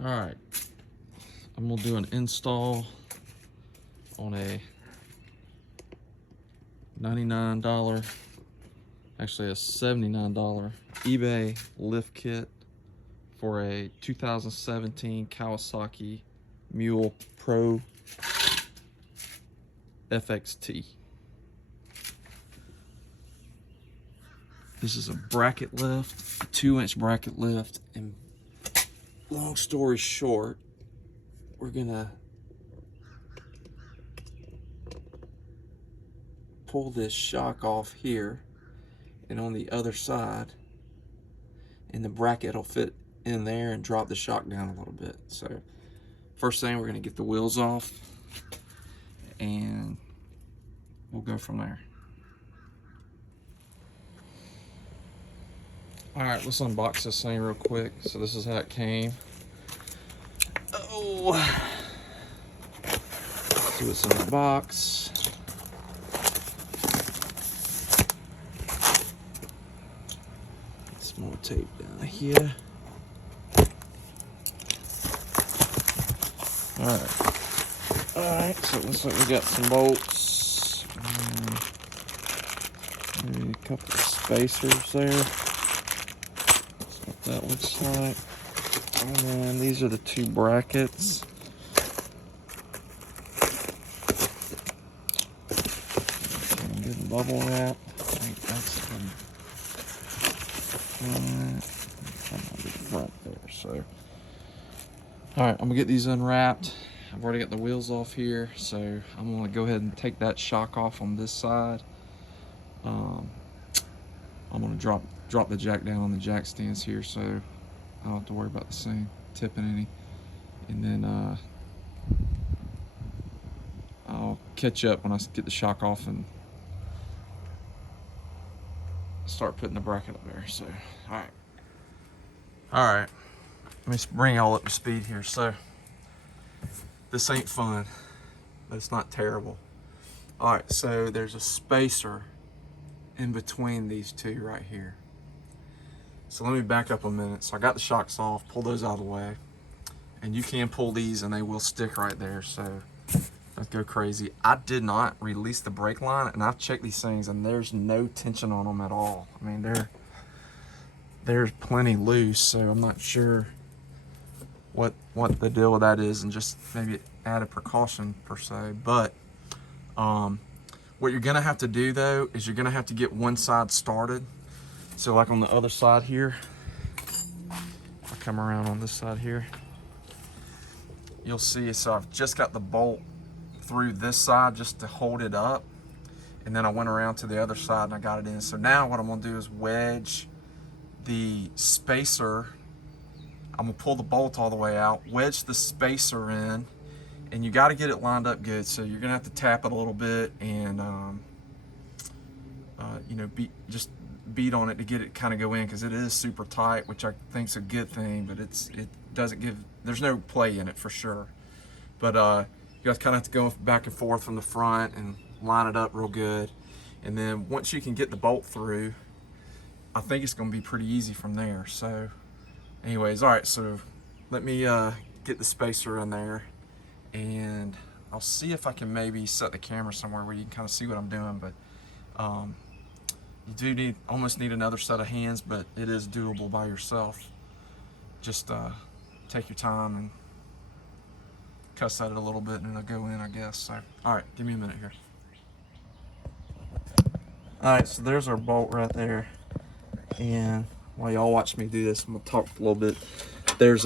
All right, I'm gonna do an install on a $99, actually a $79 eBay lift kit for a 2017 Kawasaki Mule Pro FXT. This is a bracket lift, a 2-inch bracket lift, and long story short, we're gonna pull this shock off here and on the other side, and the bracket will fit in there and drop the shock down a little bit. So first thing, we're gonna get the wheels off and we'll go from there. All right, let's unbox this thing real quick. So this is how it came. Oh, see what's in the box. Some more tape down here. Alright, so it looks like we got some bolts. Maybe a couple of spacers there. That's what that looks like. And then these are the two brackets. Some good bubble wrap. I think that's the front there. So, alright, I'm gonna get these unwrapped. I've already got the wheels off here, so I'm gonna go ahead and take that shock off on this side. I'm gonna drop the jack down on the jack stands here, so I don't have to worry about this thing tipping any. And then I'll catch up when I get the shock off and start putting the bracket up there. So, all right. Let me bring y'all up to speed here. So, this ain't fun, but it's not terrible. All right, so there's a spacer in between these two right here. So let me back up a minute. So I got the shocks off, pull those out of the way, and you can pull these and they will stick right there, so don't go crazy. I did not release the brake line, and I've checked these things and there's no tension on them at all. I mean, there's plenty loose, so I'm not sure what the deal with that is, and just maybe add a precaution per se. But what you're gonna have to do though is you're gonna have to get one side started. So like on the other side here, I'll come around on this side here, you'll see, so I've just got the bolt through this side just to hold it up, and then I went around to the other side and I got it in. So now what I'm gonna do is wedge the spacer. I'm gonna pull the bolt all the way out, wedge the spacer in, and you got to get it lined up good. So you're gonna have to tap it a little bit and you know, beat on it to get it kind of go in, because it is super tight, which I think's a good thing, but it doesn't give, there's no play in it for sure. But you guys kind of have to go back and forth from the front and line it up real good, and then once you can get the bolt through, I think it's going to be pretty easy from there. So anyways, all right, so let me get the spacer in there, and I'll see if I can maybe set the camera somewhere where you can kind of see what I'm doing. But you do almost need another set of hands, but it is doable by yourself. Just take your time and cuss at it a little bit and it'll go in, I guess. So, all right, give me a minute here. All right, so there's our bolt right there. And while y'all watch me do this, I'm gonna talk a little bit. There's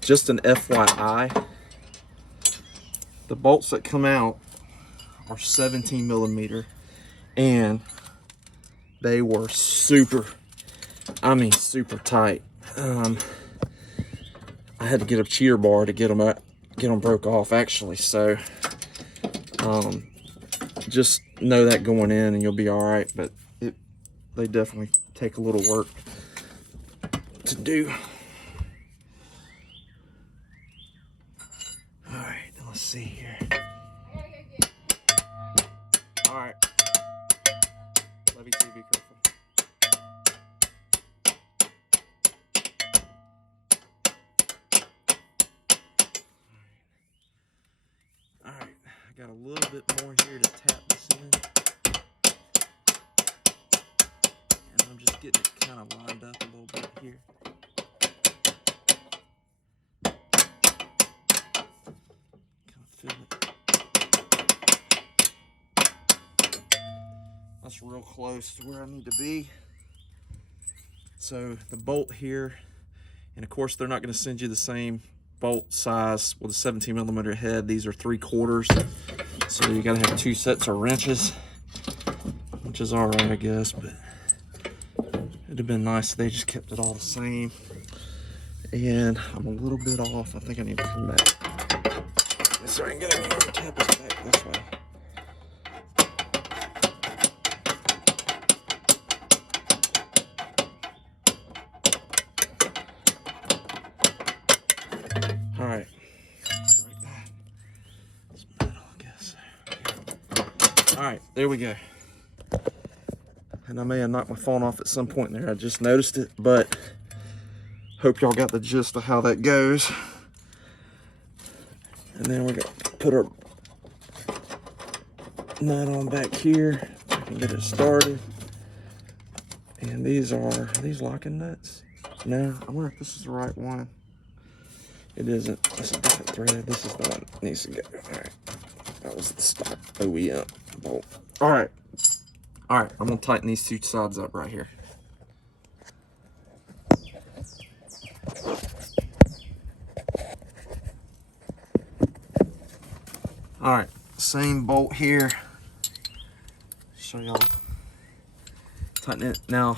just an FYI, the bolts that come out are 17 millimeter, and they were super tight. I had to get a cheater bar to get them broke off, actually. So just know that going in and you'll be all right. But they definitely take a little work to do. All right, let's see here. All right, love you too, be careful. got a little bit more here to tap this in. And I'm just getting it kind of lined up a little bit here. Kind of feel it. That's real close to where I need to be. So the bolt here, and of course they're not going to send you the same bolt size with a 17mm head. These are 3/4, so you got to have 2 sets of wrenches, which is all right, I guess, but it'd have been nice if they just kept it all the same. And I'm a little bit off. I think I need to come back so I can get in here and tap this back this way. All right, like that. It's metal, I guess. All right, there we go. And I may have knocked my phone off at some point there. I just noticed it, but hope y'all got the gist of how that goes. And then we're gonna put our nut on back here. I can get it started. And are these locking nuts? No, I wonder if this is the right one. It isn't. That's a different thread. This is the one that needs to go. All right. That was the stock OEM bolt. All right. All right. I'm going to tighten these 2 sides up right here. All right. Same bolt here. Show y'all. Tighten it. Now,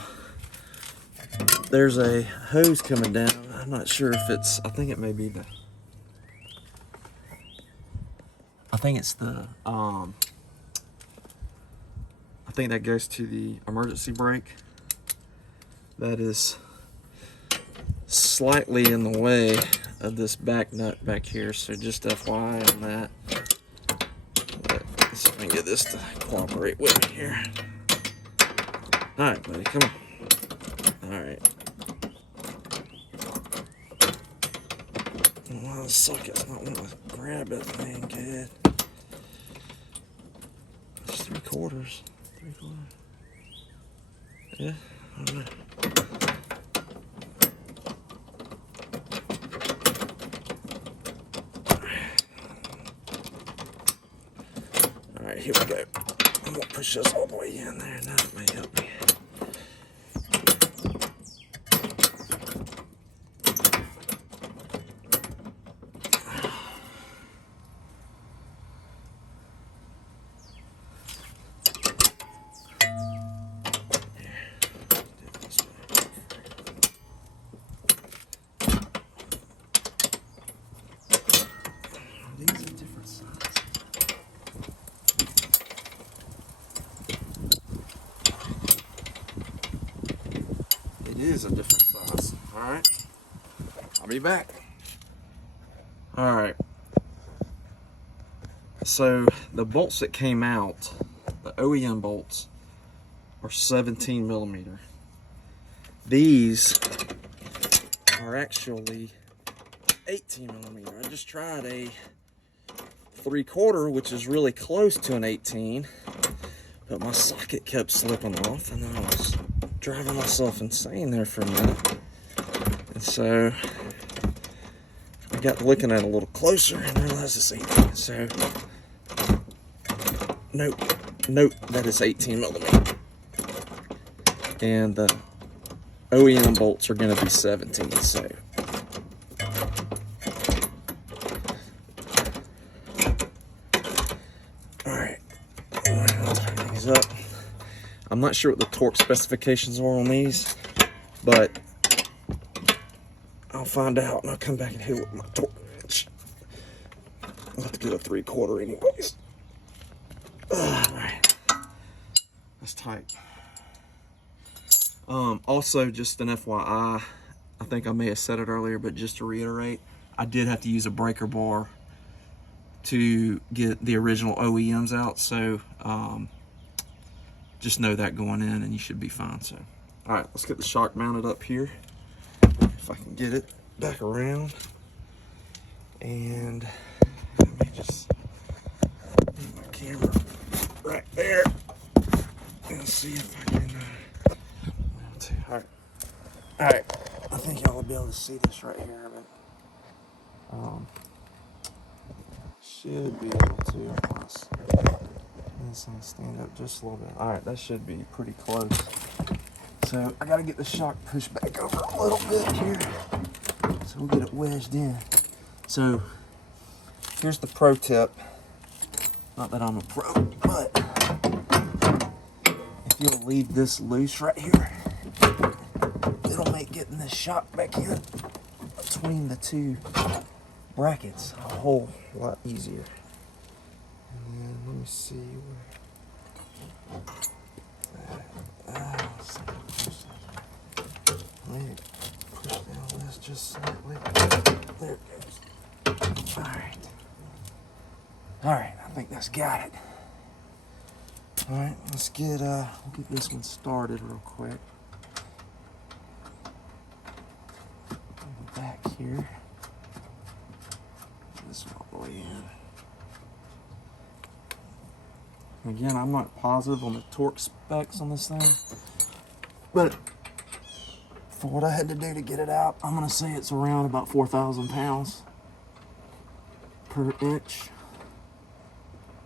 there's a hose coming down. I'm not sure if it's, I think it may be the, I think it's the, I think that goes to the emergency brake. That is slightly in the way of this back nut back here, so just FYI on that. Let's see if I can get this to cooperate with me here. All right, buddy, come on. All right. Well, socket's not want to grab that thing good. It's 3/4. 3/4. Yeah, I don't know. All right, here we go. I'm gonna push this all the way in there. That may help me. Is a different size. All right, I'll be back. All right, so the bolts that came out, the OEM bolts, are 17mm. These are actually 18mm. I just tried a 3/4, which is really close to an 18, but my socket kept slipping off and I was driving myself insane there for a minute. And so I got looking at it a little closer and realized it's 18. So note that it's 18mm. And the OEM bolts are going to be 17. So all right, I'll tighten these up. I'm not sure what the torque specifications are on these, but I'll find out and I'll come back and hit it with my torque wrench. I'll have to get a 3/4 anyways. Alright. That's tight. Also, just an FYI, I think I may have said it earlier, but just to reiterate, I did have to use a breaker bar to get the original OEMs out, so just know that going in and you should be fine. So, all right, let's get the shock mounted up here. If I can get it back around. And let me just camera right there. Let's see if I can. Alright. Alright. I think y'all will be able to see this right here. Should be able to. Plus, this one stand up just a little bit. Alright, that should be pretty close. So I gotta get the shock pushed back over a little bit here. So we'll get it wedged in. So here's the pro tip. Not that I'm a pro, but if you'll leave this loose right here, it'll make getting this shock back in between the two brackets a whole lot easier. And then let me see where. Let me push down this just slightly. There it goes. Alright. Alright, I think that's got it. Alright, let's get we'll get this one started real quick. Back here. This one all the way in. Again, I'm not positive on the torque specs on this thing, but for what I had to do to get it out, I'm gonna say it's around about 4,000 pounds per inch.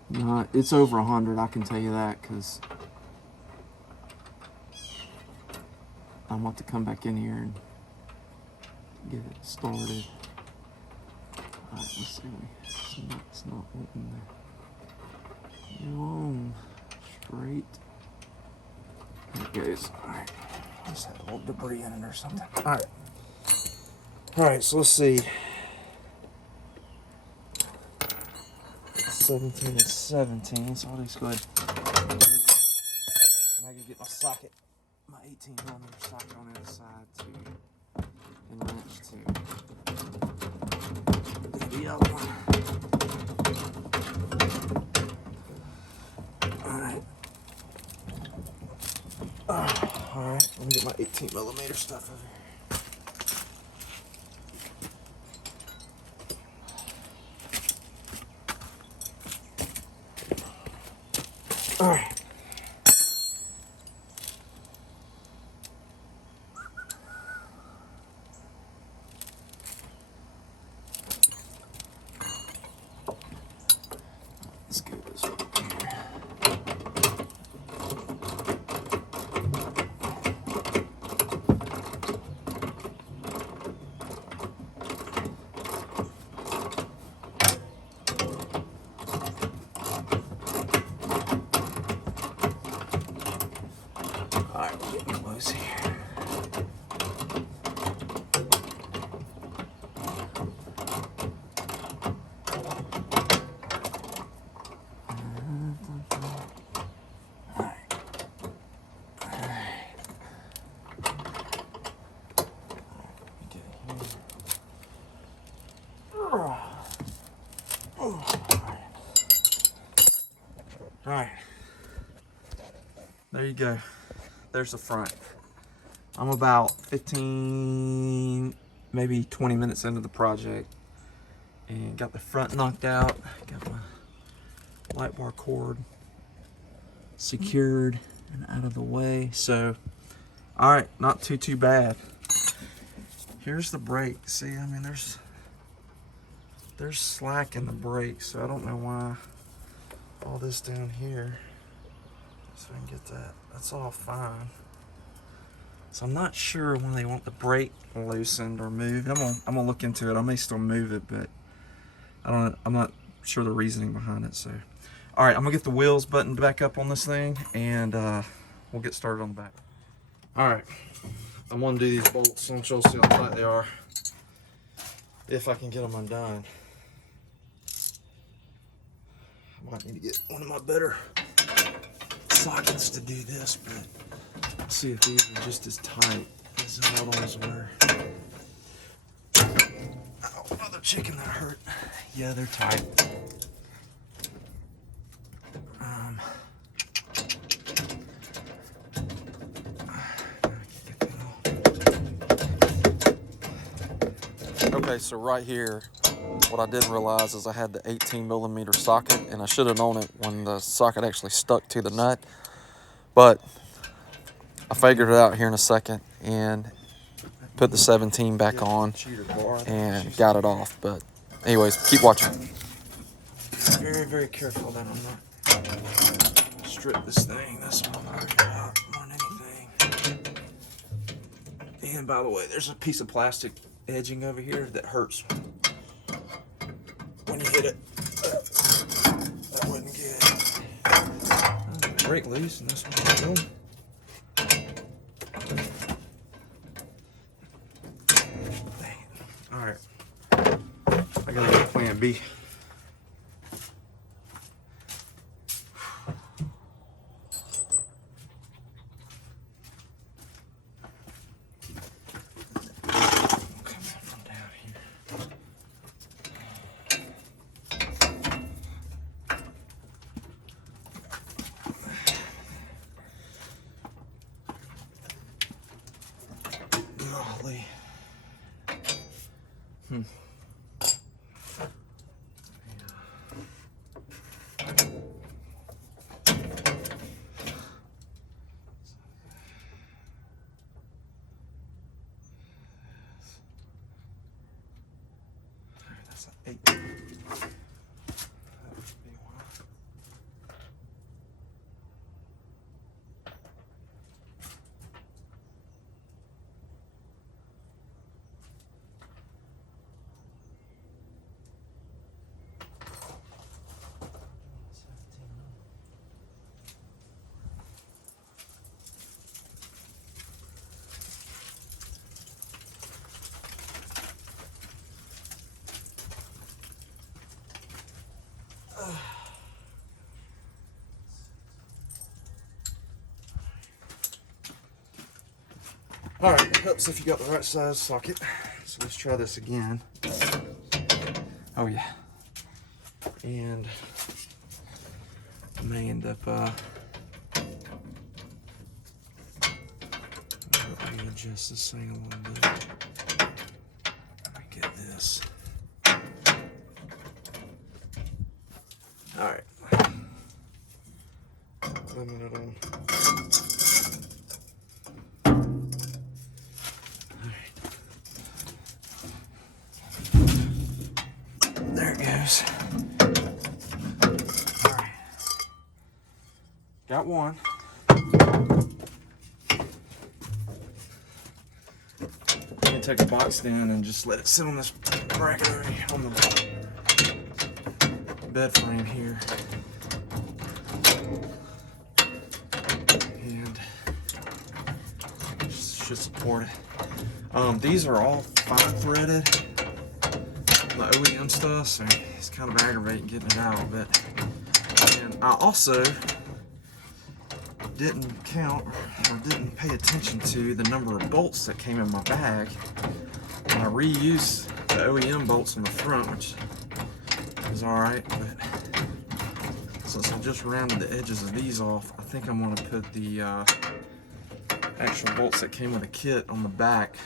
No, it's over 100, I can tell you that, because I want to come back in here and get it started. Alright, let's see. It's not wanting there. Long, straight. There it goes. Alright. Just had a little debris in it or something. Alright. Alright, so let's see. 17 and 17, so I'll just go ahead. I'm going to get my socket, my 18mm socket on the other side too, and wrench to the other one. Alright. Alright, let me get my 18mm stuff over here. All right. Let's go this way here. Alright, we're getting close here. Alright. There you go. There's the front. I'm about 15, maybe 20 minutes into the project and got the front knocked out. Got my light bar cord secured and out of the way. So, all right, not too bad. Here's the brake. See, I mean, there's slack in the brake, so I don't know why all this down here. So I can get that. That's all fine. So I'm not sure when they want the brake loosened or moved. I'm gonna look into it. I may still move it, but I'm not sure the reasoning behind it. So, all right, I'm gonna get the wheels buttoned back up on this thing, and we'll get started on the back. All right, I'm gonna do these bolts. So I'm sure see how tight they are. If I can get them undone. I might need to get one of my better sockets to do this, but let's see if these are just as tight as the other ones were. Oh, another chicken that hurt. Yeah, they're tight. Okay, so right here, what I didn't realize is I had the 18mm socket, and I should have known it when the socket actually stuck to the nut. But I figured it out here in a second and put the 17 back on and got it off. But anyways, keep watching. Very, very careful that I'm not strip this thing. This one out on anything. And by the way, there's a piece of plastic edging over here that hurts when you hit it. That wasn't good. Brake loose, and this one's go. Dang it. Alright. I gotta go to plan B. Golly. That's an 8. That would be one. Alright, it helps if you got the right size socket. So let's try this again. Oh yeah. And I may end up readjust this thing a little bit. Let me get this. Alright. Limited on. There it goes. All right. Got one. You can take a box down and just let it sit on this bracket on the bed frame here. And should support it. These are all 5-threaded. The OEM stuff, so it's kind of aggravating getting it out, but and I also didn't count or didn't pay attention to the number of bolts that came in my bag, and I reused the OEM bolts in the front, which is alright, but since I just rounded the edges of these off, I think I'm going to put the actual bolts that came with the kit on the back,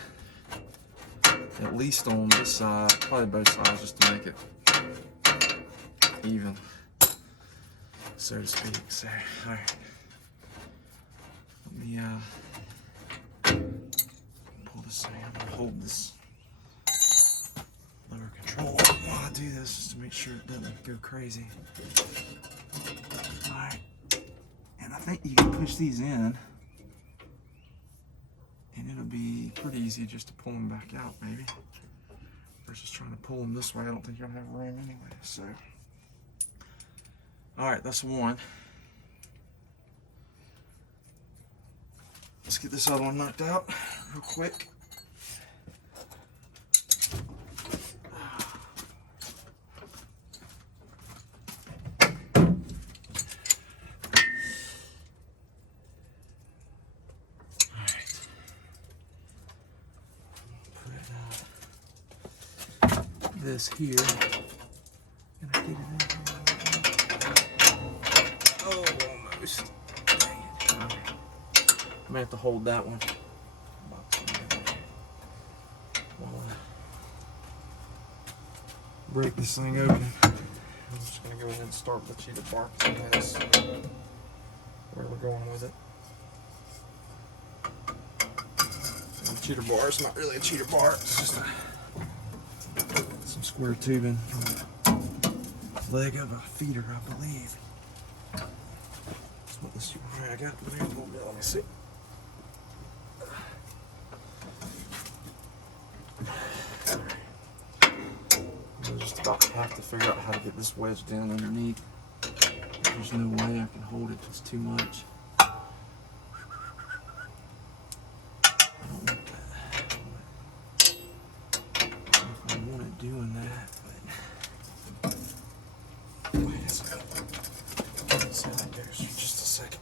at least on this side, probably both sides, just to make it even, so to speak. So, alright. Let me pull this thing. I'm gonna hold this lower control while I do this, just to make sure it doesn't go crazy. Alright. And I think you can push these in, and it'll be pretty easy just to pull them back out, maybe. Versus trying to pull them this way, I don't think you'll have room anyway, so. Alright, that's one. Let's get this other one knocked out real quick. This here. Can I get it in here? Oh, almost. Dang it. I may have to hold that one. break this thing open. I'm just going to go ahead and start with the cheater bar. That's where we're going with it. And the cheater bar is not really a cheater bar, it's just some square tubing from the leg of a feeder, I believe. That's what this. Alright, I got it there a little bit. Let me see. I just about have to figure out how to get this wedged down underneath. There's no way I can hold it, it's too much. I don't want that. I want it doing that, but wait a second. Let's see how that goes for just a second.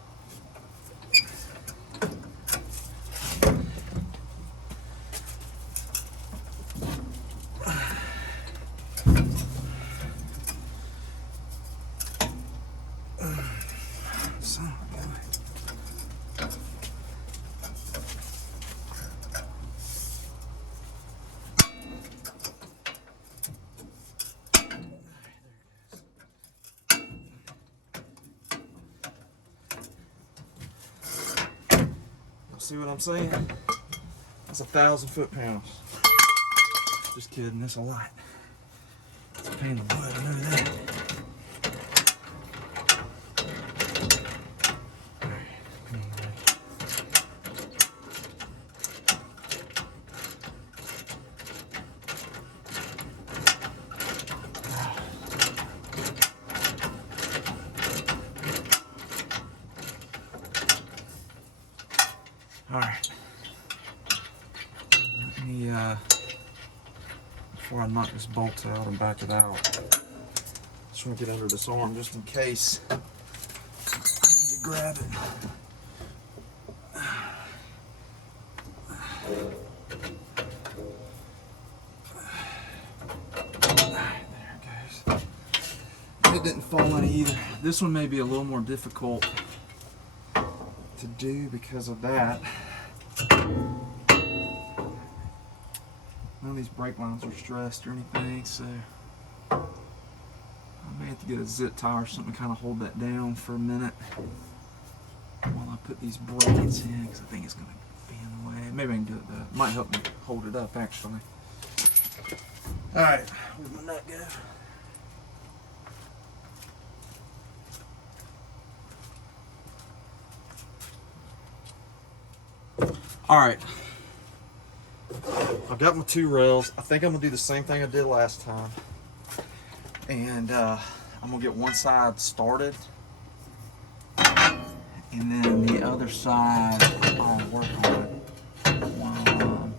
See what I'm saying? That's 1,000 foot-pounds. Just kidding, that's a lot. It's a pain in the butt, I know that. Alright, let me, before I knock this bolt out and back it out, just want to get under this arm just in case I need to grab it. There it goes. It didn't fall out either. This one may be a little more difficult to do because of that. None of these brake lines are stressed or anything, so I may have to get a zip tie or something to kind of hold that down for a minute while I put these brackets in, because I think it's going to be in the way. Maybe I can do it though. It might help me hold it up actually. Alright, where'd my nut go? Alright, I've got my 2 rails. I think I'm going to do the same thing I did last time. And I'm going to get one side started. And then the other side I'll work on it while I'm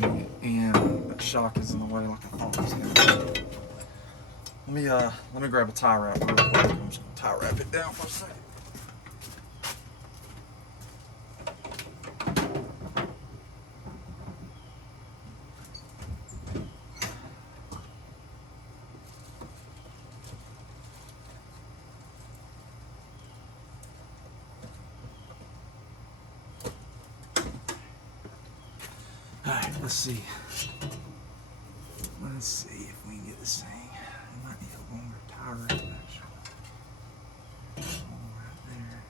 doing it. And the shock is in the way like I thought it was going to be. Let me grab a tie wrap real quick. I'm just going to tie wrap it down for a second. Alright, let's see. Let's see if we can get this thing. It might need a longer tie wrap actually. Right there.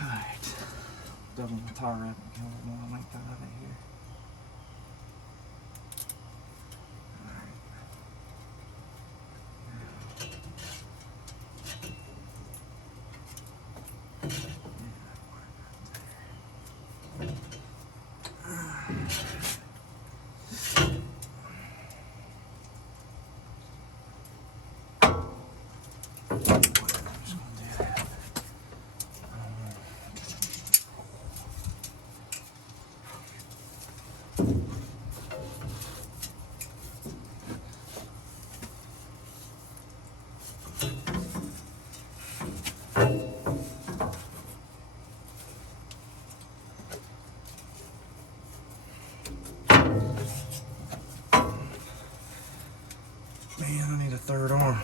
Alright. Double my tie wrap and get a little more length out of it here. third arm.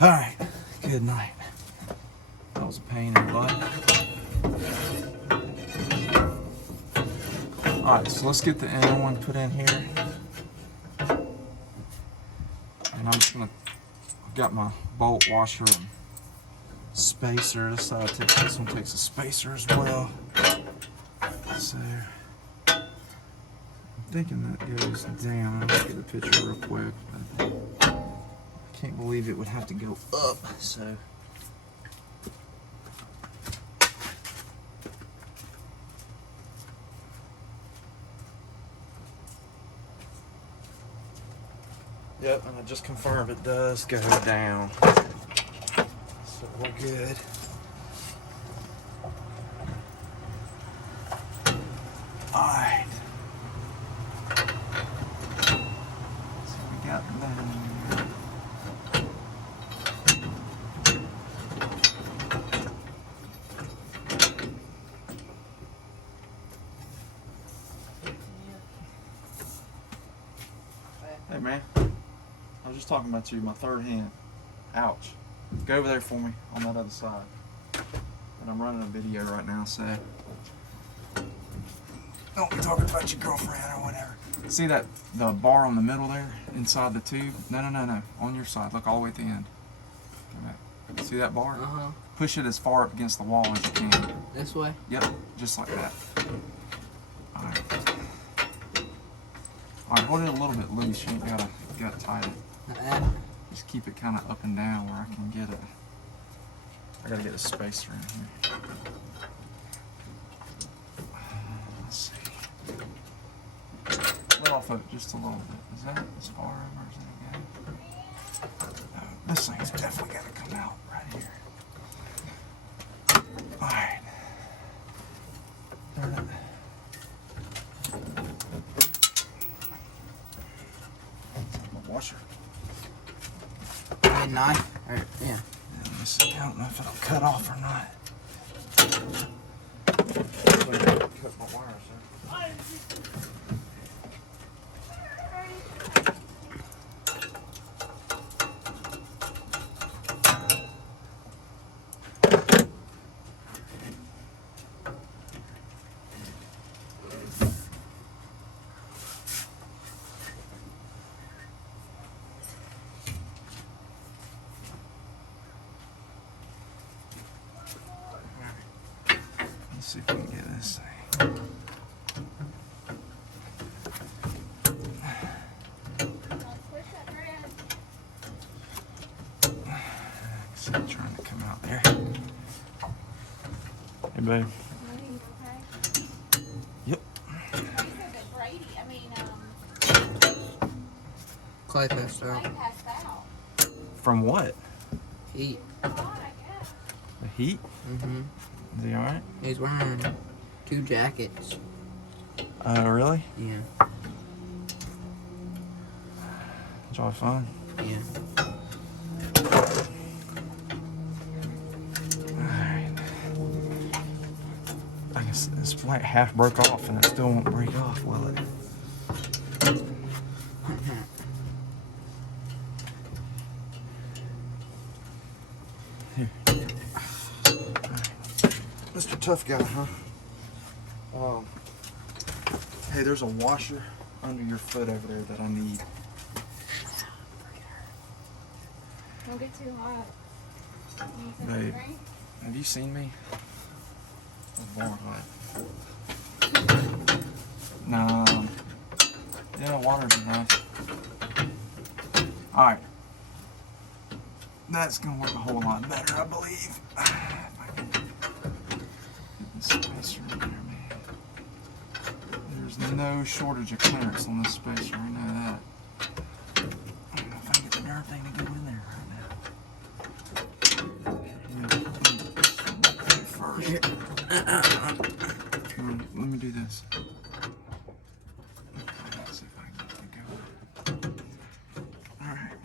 Alright, good night. That was a pain in the butt. Alright, so let's get the inner one put in here. And I'm just gonna, I've got my bolt washer and spacer. This one takes a spacer as well. So, I'm thinking that goes down. Let's get a picture real quick. Can't believe it would have to go up, so. Yep, and I just confirmed it does go down. So we're good. Alright. So we got that. Hey man, I was just talking about you, my third hand. Ouch. Go over there for me on that other side. And I'm running a video right now, so don't be talking about your girlfriend or whatever. See that the bar on the middle there inside the tube? No. On your side. Look all the way at the end. Go back. See that bar? Uh-huh. Push it as far up against the wall as you can. This way? Yep, just like that. Alright. Alright, hold it a little bit loose. You ain't gotta tie it. Just keep it kind of up and down where I can get it. I gotta get a spacer in here. Let's see. Let off of it just a little bit. Is that as far over as it go? This thing's definitely gotta come out right here. Alright. Washer. Knife? Or, yeah. Let me see. I don't know if it'll cut off or not. Cut my wires there. Let's see if we can get this thing. See it trying to come out there. Hey, babe. Yep. Clay passed out. From what? Heat. The heat? Mm-hmm. Is he alright? He's wearing 2 jackets. Really? Yeah. Enjoy fun? Yeah. Alright. I guess this like half broke off and it still won't break off, will it? Here. Mr. Tough Guy, huh? Hey, there's a washer under your foot over there that I need. Don't get too hot. Babe, have you seen me? I'm more hot. Nah. Yeah, water's enough. Alright. That's gonna work a whole lot better, I believe. If I can get this spacer in there, man. There's no shortage of clearance on this spacer. I know that. I don't know if I can get the darn thing to go in there right now. First. Come on, let me do this. Let's see if I can get it to go. All right.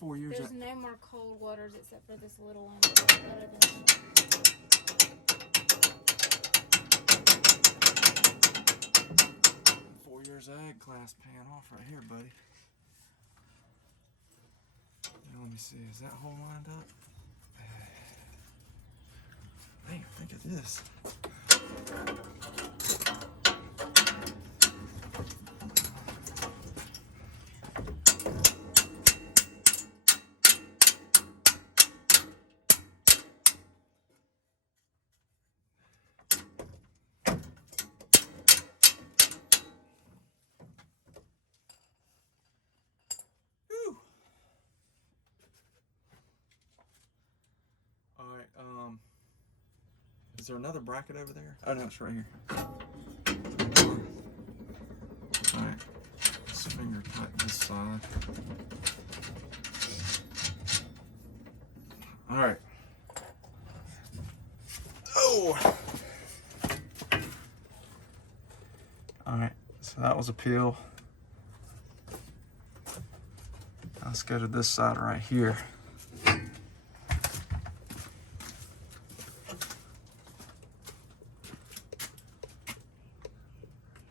4 years. There's no more cold waters except for this little one. 4 years of egg class paying off right here, buddy. Now, let me see, is that hole lined up? Hey, think of this. 'Alright, is there another bracket over there? Oh no, it's right here. Alright, let's finger tight this side. Alright. Oh! Alright, so that was a peel. Let's go to this side right here.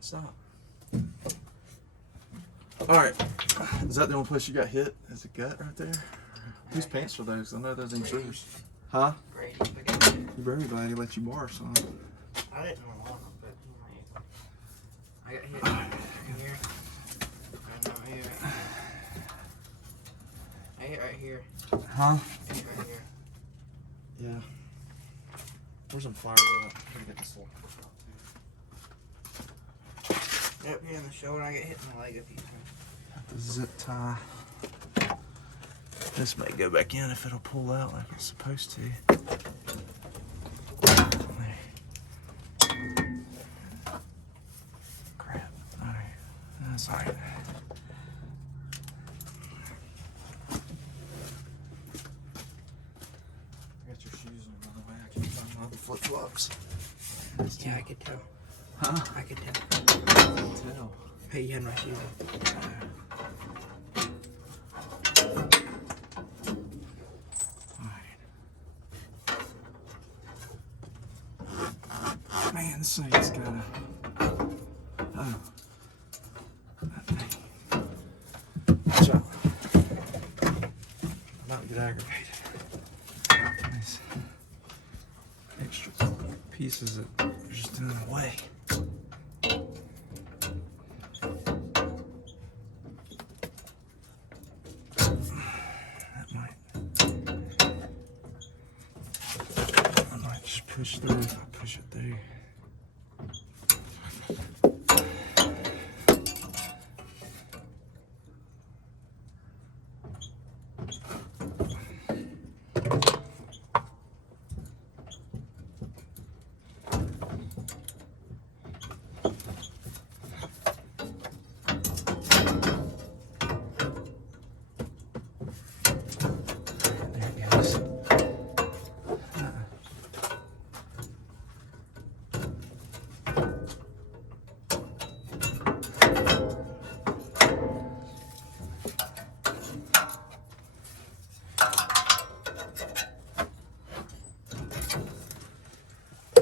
Stop. Alright, is that the only place you got hit? Is it gut right there? Whose pants are those? I know those ain't yours. Huh? Brady. Very glad he let you borrow some. I didn't want them, but I got hit here. I know here. I hit right here. Huh? I hit right here. Yeah. Where's some fire at? Let me get this one. Yep, here in the shoulder. I get hit in the leg a few times. The zip tie. This may go back in if it'll pull out like it's supposed to. Crap. Alright. That's alright. I got your shoes on, by the way. I can't find my other flip flops. Yeah, I could tell. Huh? I could tell. I can tell. Hey, you had my shoes on. Man, this thing's got a... Oh. That thing. Watch out. I'm about to get aggravated. These extra pieces that are just in the way. I might just push through if I push it through.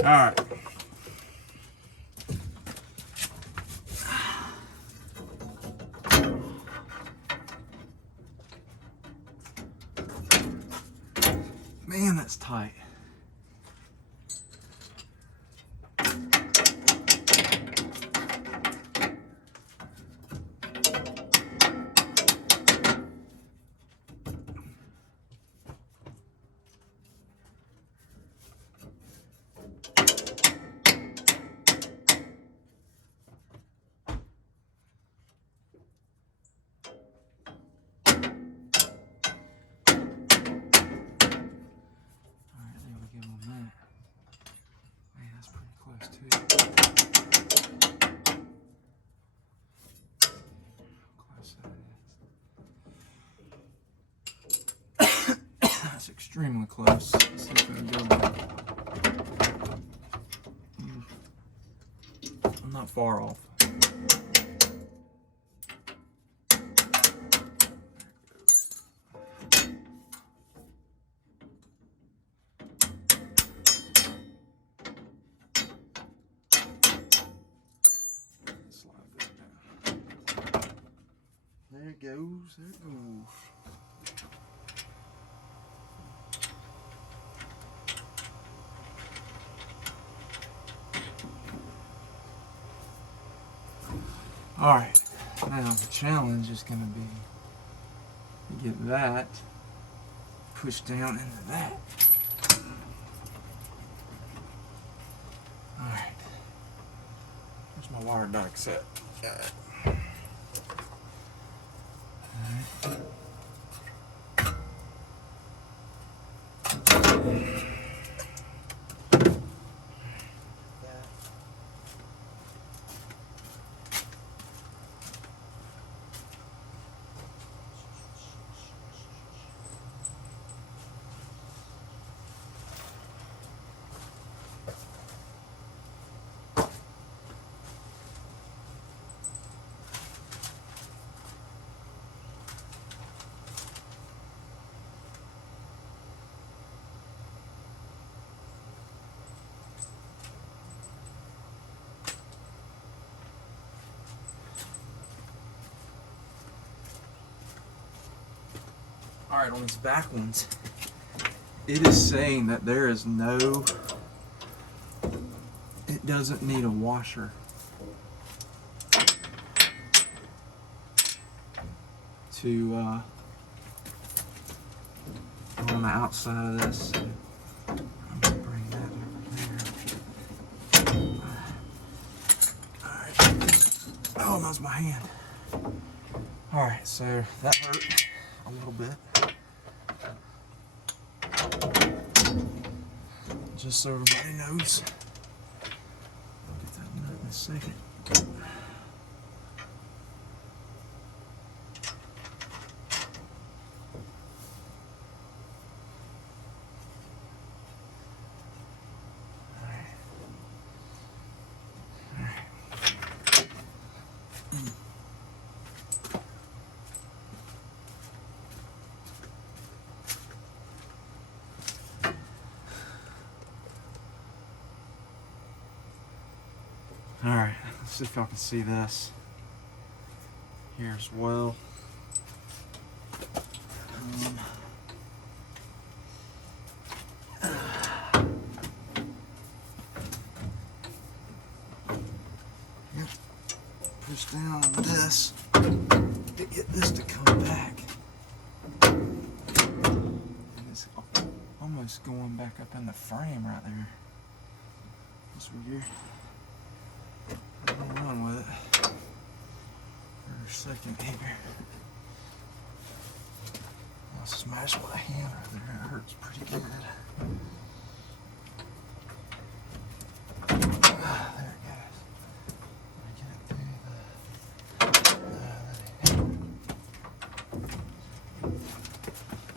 All right. Man, that's tight. That's extremely close. Let's see if I can go back. I'm not far off. Slide this down. There it goes. There it goes. Alright, now the challenge is going to be to get that pushed down into that. Alright, where's my wire dock set? Got it. Alright. Alright, on these back ones, it is saying that there is no, it doesn't need a washer to, on the outside of this. So I'm going to bring that over there. Alright. Oh, that was my hand. Alright, so that hurt a little bit. Just so everybody knows. I'll get that nut in a second. Alright, let's see if y'all can see this here as well. Push down on this to get this to come back. And it's almost going back up in the frame right there. That's weird. I'm gonna run with it for a second here. I'll smash my hand right there. It hurts pretty good. There it goes. Get it through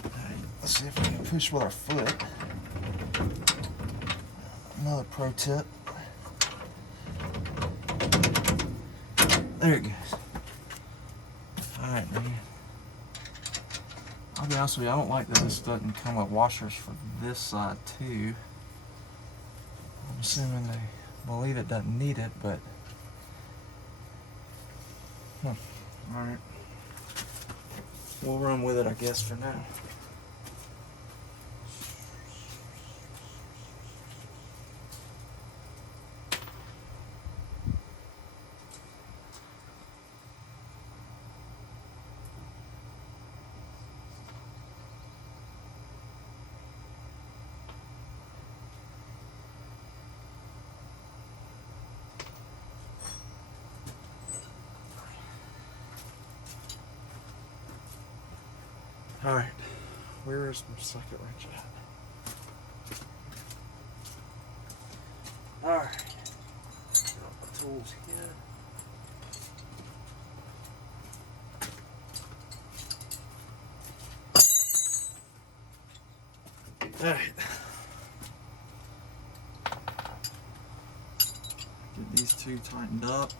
Alright, let's see if we can push with our foot. Another pro tip. There it goes. Alright, man. I'll be honest with you, I don't like that this doesn't come with washers for this side too. I'm assuming they believe it doesn't need it, but alright. We'll run with it, I guess, for now. All right, where is my socket wrench at? All right, got my tools here. All right. Get these two tightened up.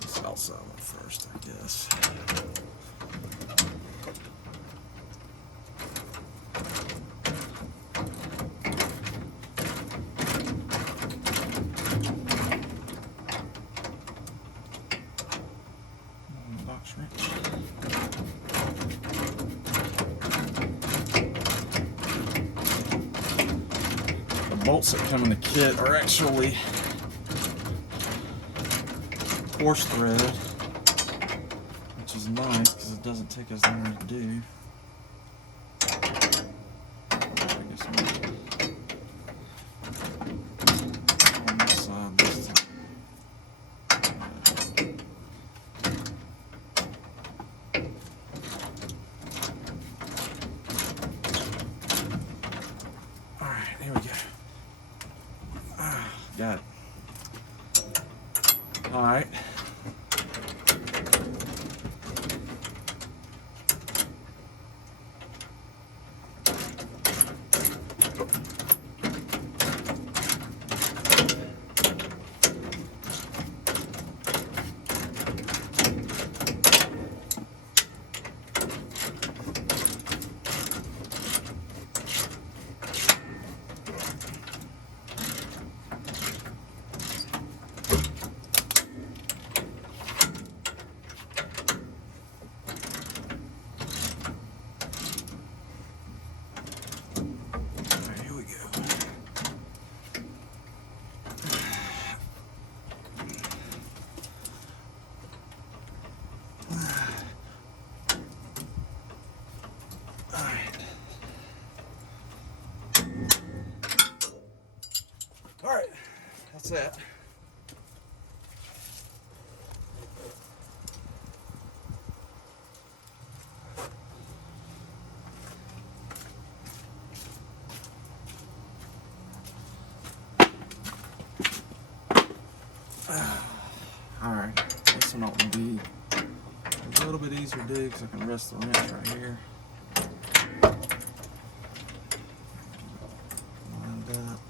This outside one first, I guess. Box wrench. The bolts that come in the kit are actually coarse thread, which is nice because it doesn't take as long to do. I guess on this side this time. All right, here we go. Got it. All right. All right, that's it. All right, this one ought to be a little bit easier to do because I can rest the wrench right here. Lined up.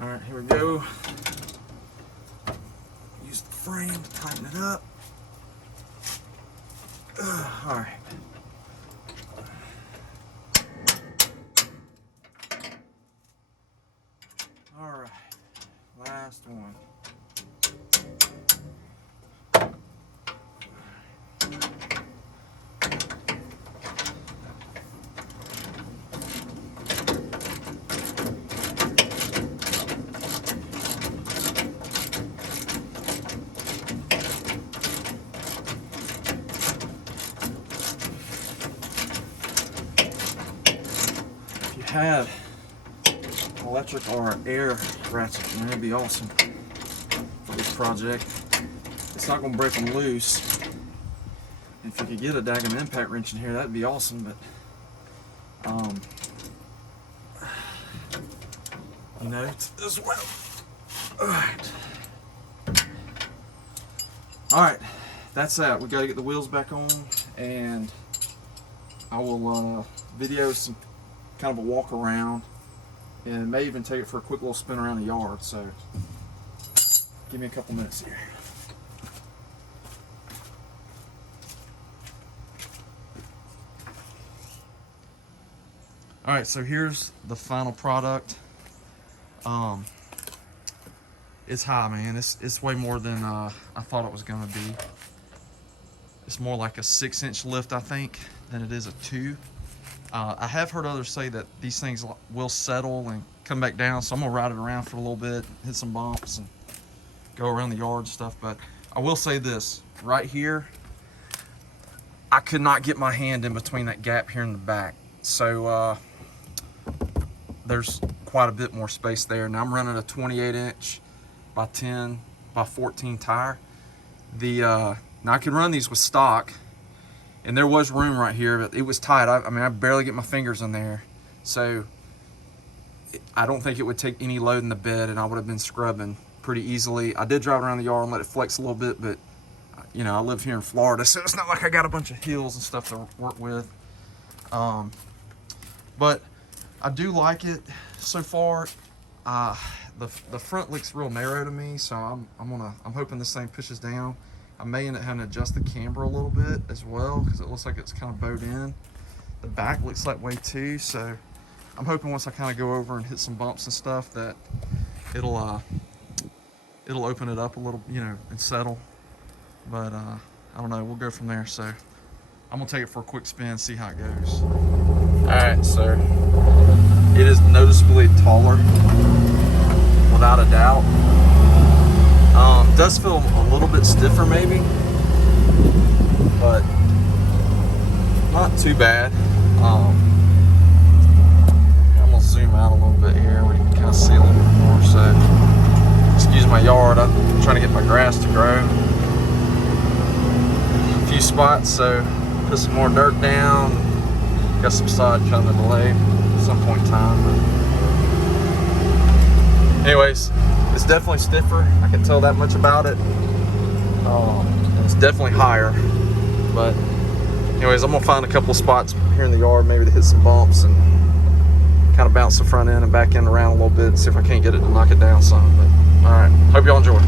All right, here we go. Use the frame to tighten it up. All right. All right, last one. If you had electric or air ratchet, man, that'd be awesome for this project. It's not gonna break them loose. If you could get a daggum impact wrench in here, that'd be awesome, but you know, it's this way. Alright, that's that. We gotta get the wheels back on, and I will video some kind of a walk around, and may even take it for a quick little spin around the yard. So give me a couple minutes here. All right, so here's the final product. It's high, man. It's way more than I thought it was gonna be. It's more like a 6-inch lift, I think, than it is a 2. I have heard others say that these things will settle and come back down, so I'm gonna ride it around for a little bit, hit some bumps, and go around the yard and stuff. But I will say this, right here, I could not get my hand in between that gap here in the back. So there's quite a bit more space there. Now I'm running a 28-inch by 10 by 14 tire. Now I can run these with stock, and there was room right here, but it was tight. I mean, I barely get my fingers in there. So I don't think it would take any load in the bed, and I would have been scrubbing pretty easily. I did drive around the yard and let it flex a little bit, but you know, I live here in Florida, so it's not like I got a bunch of hills and stuff to work with. But I do like it so far. The front looks real narrow to me, so I'm hoping this thing pushes down. I may end up having to adjust the camber a little bit as well, because it looks like it's kind of bowed in. The back looks that way too, so I'm hoping once I kind of go over and hit some bumps and stuff that it'll open it up a little, you know, and settle. But I don't know, we'll go from there. So I'm gonna take it for a quick spin, see how it goes. All right, so it is noticeably taller, without a doubt. Does feel a little bit stiffer maybe, but not too bad. I'm gonna zoom out a little bit here where you can kind of see a little bit more. So excuse my yard, I'm trying to get my grass to grow. A few spots, so put some more dirt down. Got some sod coming delay at some point in time. But anyways, it's definitely stiffer. I can tell that much about it. It's definitely higher. But anyways, I'm gonna find a couple of spots here in the yard, maybe to hit some bumps and kind of bounce the front end and back end around a little bit, see if I can't get it to knock it down some. But all right, hope y'all enjoy.